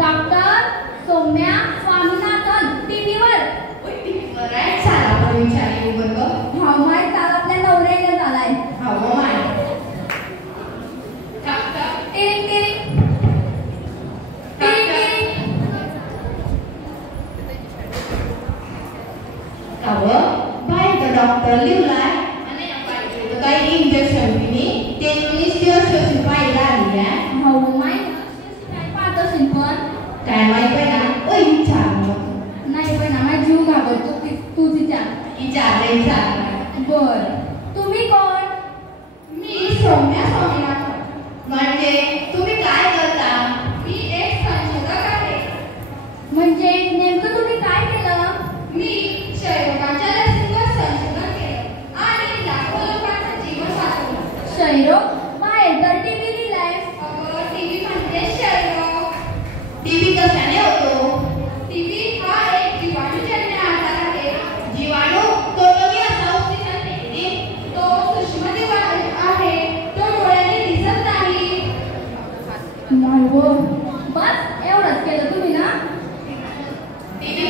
Doctor Soumya Swaminathan टीव्हीवर. टीव्हीवर आहे साला पण विचारली वर्ग. हाव माय काल आपल्या नवऱ्याने झालाय. हाव माय. डॉक्टर टिंग टिंग डॉक्टर लिवलाय आणि काही इंजेक्शन दिली ते निश्चित पाहिला आली आहे. हो माय काय पाहतोस पण काय माहित आहे ना. ओय विचार नाही पण माझा जीव घाबरतो तू विचार. बर तुम्ही कोण? मी सौम्या स्वामीनाथन. म्हणजे तुम्ही काय करता? मी एक संशोधक आहे. म्हणजे नेमकं तुम्ही काय केलं? मी क्षयरोगाच्या लसीवर संशोधन केलं आणि लाखो लोकांचं जीवन वाचवलं. क्षयरोग बाहेर तर टीव्ही लिहिलाय. टीव्ही म्हणजे क्षयरोग. टीव्ही कशाने होतो? टीव्ही हा एक जीवाणूजन्य आजार आहे. जीवाणू तो कमी असा ऑक्सिजन देते. तो सूक्ष्म जीवाणू आहे. तो डोळ्याने दिसत नाही. माय गो बस एवढंच केलं तुम्ही ना. टीव्ही